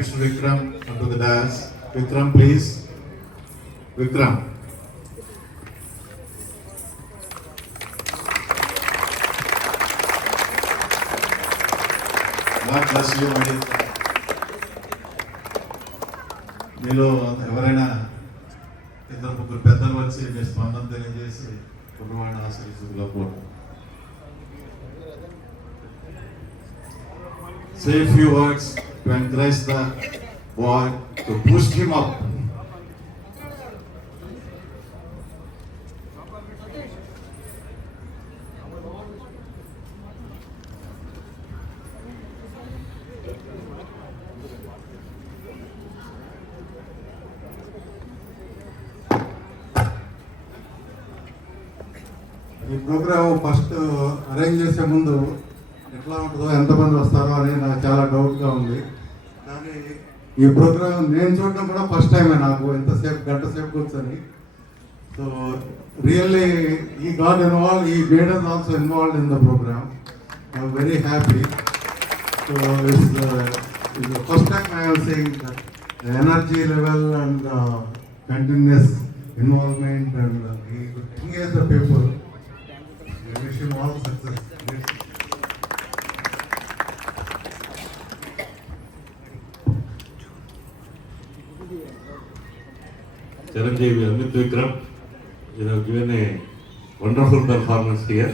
Mr. Vikram onto the dais. Vikram, please. Vikram. God bless you, my dear. మీలో ఎవరైనా ఇద్దరు ముగ్గురు పెద్దలు వచ్చి మీ స్పందన తెలియజేసి కుటుంబాన్ని ఆశ్రయించులో కోరు. Say a few words to encourage the boy, to boost him up. ఈ ప్రోగ్రామ్ ఫస్ట్ అరేంజ్ చేసే ముందు ఎట్లా ఉంటుందో ఎంతమంది వస్తారో అని నాకు చాలా డౌట్గా ఉంది. కానీ ఈ ప్రోగ్రామ్ నేను చూడడం కూడా ఫస్ట్ టైమే నాకు ఎంతసేపు గంట సేపు కూర్చొని. So really he got involve, he made us also involved in the programme. I'm very happy. So it's the first time I am saying that the energy level and continuous involvement and he engage the people. I wish him all success. Chiranjeevi Amit Vikram, you have given a wonderful performance here.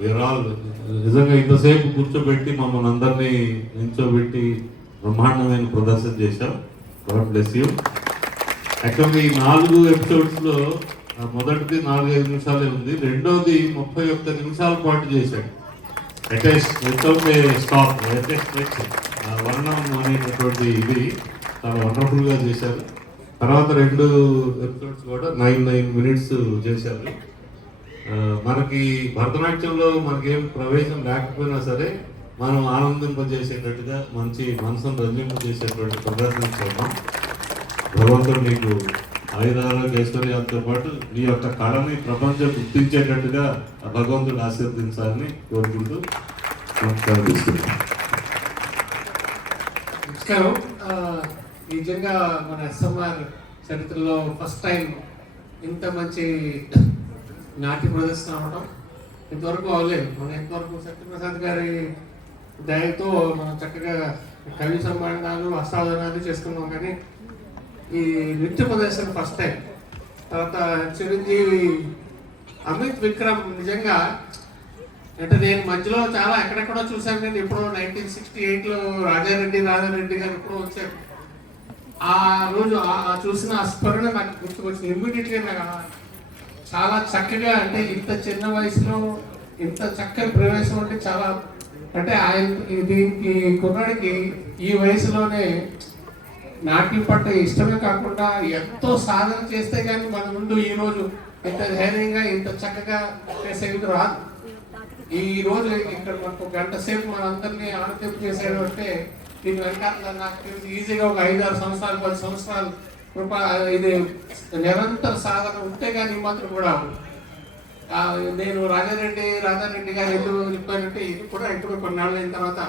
We are all నిజంగా ఇంతసేపు కూర్చోబెట్టి మమ్మల్ని అందరినీ నిల్చోబెట్టి బ్రహ్మాండమైన ప్రదర్శన చేశాం. God bless you. Actually 4 ఎపిసోడ్స్లో మొదటిది 4-5 నిమిషాలే ఉంది, రెండోది 31 నిమిషాల పాటు చేశాడు. వితౌట్ ఏ స్టాప్, వర్ణం అనేటటువంటి ఇది చాలా వండర్ఫుల్గా చేశారు. తర్వాత 2 ఎపిసోడ్స్ కూడా 9 minutes చేశారు. మనకి భరతనాట్యంలో మనకేం ప్రవేశం లేకపోయినా సరే మనం ఆనందింపజేసేటట్టుగా మంచి మనసును రంజింపజేసేటువంటి ప్రదర్శన చేద్దాం. భగవంతుడు నీకు ఆయుధారోగ్య ఐశ్వర్యాలతో పాటు నీ యొక్క కళని ప్రపంచం గుర్తించేటట్టుగా భగవంతుడు ఆశీర్వదించాలని కోరుకుంటూ నమస్కారం తీసుకుంటాం. నమస్కారం. నిజంగా మన ఎస్ఎంఆర్ చరిత్రలో ఫస్ట్ టైం ఇంత మంచి నాట్య ప్రదర్శన అవడం ఇంతవరకు అవ్వలేదు. మనం ఇంతవరకు సత్యప్రసాద్ గారి దయతో మనం చక్కగా కవి సమ్మానాలు అష్టావధానాలు చేసుకున్నాం, కానీ ఈ నృత్య ప్రదర్శన ఫస్ట్ టైం. తర్వాత చిరంజీవి అమిత్ విక్రమ్ నిజంగా అంటే నేను మధ్యలో చాలా ఎక్కడెక్కడో చూశాను, నేను ఎప్పుడో 1968లో రాజారెడ్డి గారు ఎప్పుడో వచ్చారు. ఆ రోజు చూసిన ఆ స్మరణ నాకు గుర్తుకొచ్చింది. ఇమ్మీడియట్గా నాకు చాలా చక్కగా, అంటే ఇంత చిన్న వయసులో ఇంత చక్కని ప్రవేశం అంటే చాలా, అంటే ఆయన దీనికి కుర్రాడికి ఈ వయసులోనే నాట్యం పట్ల ఇష్టమే కాకుండా ఎంతో సాధన చేస్తే కానీ మన ముందు ఈరోజు ఇంత ధైర్యంగా ఇంత చక్కగా చేసేందుకు రాదు. ఈ రోజు ఇక్కడ మనకు గంట సేపు మనందరినీ ఆనందింపు చేసేది అంటే దీని వెనకాల నాకు తెలిసి ఈజీగా ఒక 5-6 సంవత్సరాలు 10 సంవత్సరాలు ఇది నిరంతర సాధన ఉంటే కానీ మాత్రం కూడా నేను రాజారెడ్డి గారు ఎందుకు చెప్పానంటే ఇది కూడా ఇప్పుడు కొన్నాళ్ళు అయిన తర్వాత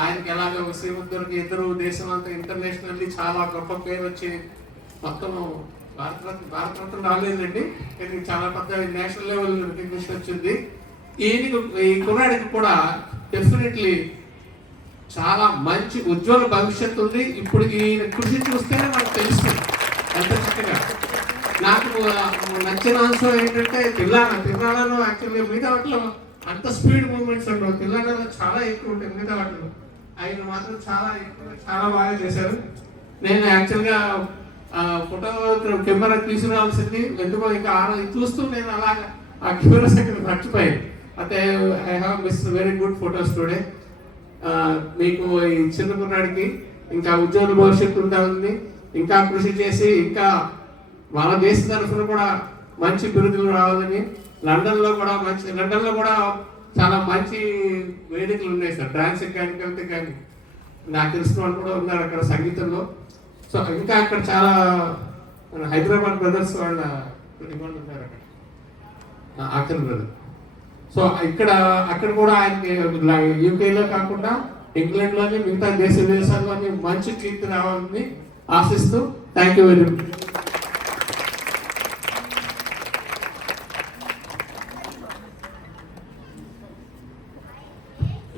ఆయనకి ఎలాగో శ్రీమంతుడికి ఇద్దరు దేశం అంతా ఇంటర్నేషనల్లీ చాలా గొప్ప పేరు వచ్చి మొత్తం భారతరత్న రాలేదండి, కానీ చాలా పెద్ద నేషనల్ లెవెల్ రికగ్నిషన్ వచ్చింది. ఈ కుర్రాడికి కూడా డెఫినెట్లీ చాలా మంచి ఉజ్వల భవిష్యత్తు ఉంది. ఇప్పుడు ఈయన కృషి చూస్తేనే మనకు తెలుస్తుంది ఎంత చక్కగా. నాకు నచ్చిన అంశం ఏంటంటే తిల్లాలలో యాక్చువల్గా మిగతా వాటిలో అంత స్పీడ్ మూమెంట్స్ ఉండవు, తిల్లాలలో చాలా ఎక్కువ ఉంటాయి మిగతా వాటిలో. ఆయన మాత్రం చాలా బాగా చేశారు. నేను యాక్చువల్గా ఫోటో కెమెరా తీసుకురావాల్సింది, ఎందుకో ఇంకా చూస్తూ నేను అలాగా ఆ కెమెరా సెకండ్ మర్చిపోయాను. అయితే I have miss very good photos today. మీకు ఈ చిన్న కుర్రాడికి ఇంకా ఉజ్వల భవిష్యత్తు ఉంటుంది, ఇంకా కృషి చేసి ఇంకా మన దేశ తరఫున కూడా మంచి బిరుదులు రావాలని. లండన్లో కూడా చాలా మంచి వేదికలు ఉన్నాయి సార్, డాన్స్కి కానీ కలిపి కానీ నాకు తెలిసిన వాళ్ళు కూడా ఉన్నారు అక్కడ సంగీతంలో. సో ఇంకా అక్కడ చాలా మన హైదరాబాద్ బ్రదర్స్ వాళ్ళ ఉన్నారు అక్కడ, ఆఖరి బ్రదర్. సో అక్కడ కూడా ఆయనకి యూకేలో కాకుండా ఇంగ్లాండ్లోని మిగతా దేశాల్లోని మంచి కీర్తి రావాలని ఆశిస్తూ థ్యాంక్ యూ వెరీ మచ్.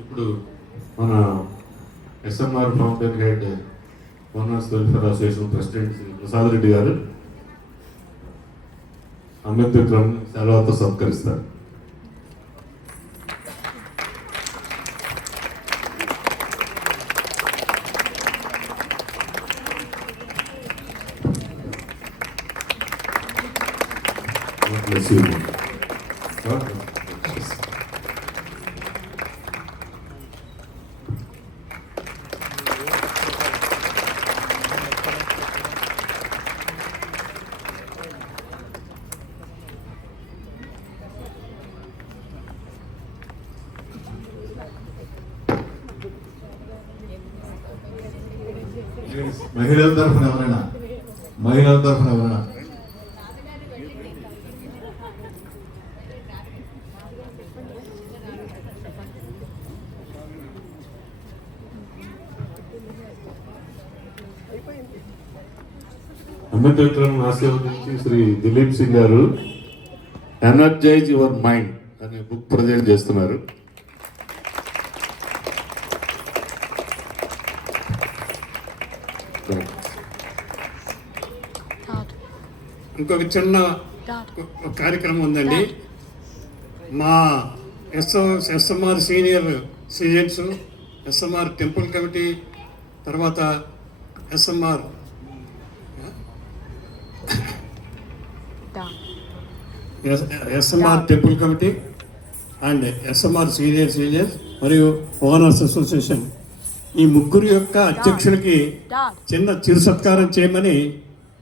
ఇప్పుడు మన SMR fountain head owners welfare association president Shri Prasad Reddy గారు Amit Vikram సెలవుతో సత్కరిస్తారు. God bless you. God bless you. మహిళల తరఫున ఎవరైనా అమిత్ విక్రమ్ ఆశీర్వదించి శ్రీ దిలీప్ సింగ్ గారు ఎనర్జైజ్ యువర్ మైండ్ అనే బుక్ ప్రజెంట్ చేస్తున్నారు. ఇంకొక చిన్న కార్యక్రమం ఉందండి. మా SMR senior citizens, SMR temple committee, తర్వాత SMR temple committee and SMR senior citizens మరియు ఓనర్స్ అసోసియేషన్, ఈ ముగ్గురు యొక్క అధ్యక్షులకి చిన్న చిరు సత్కారం చేయమని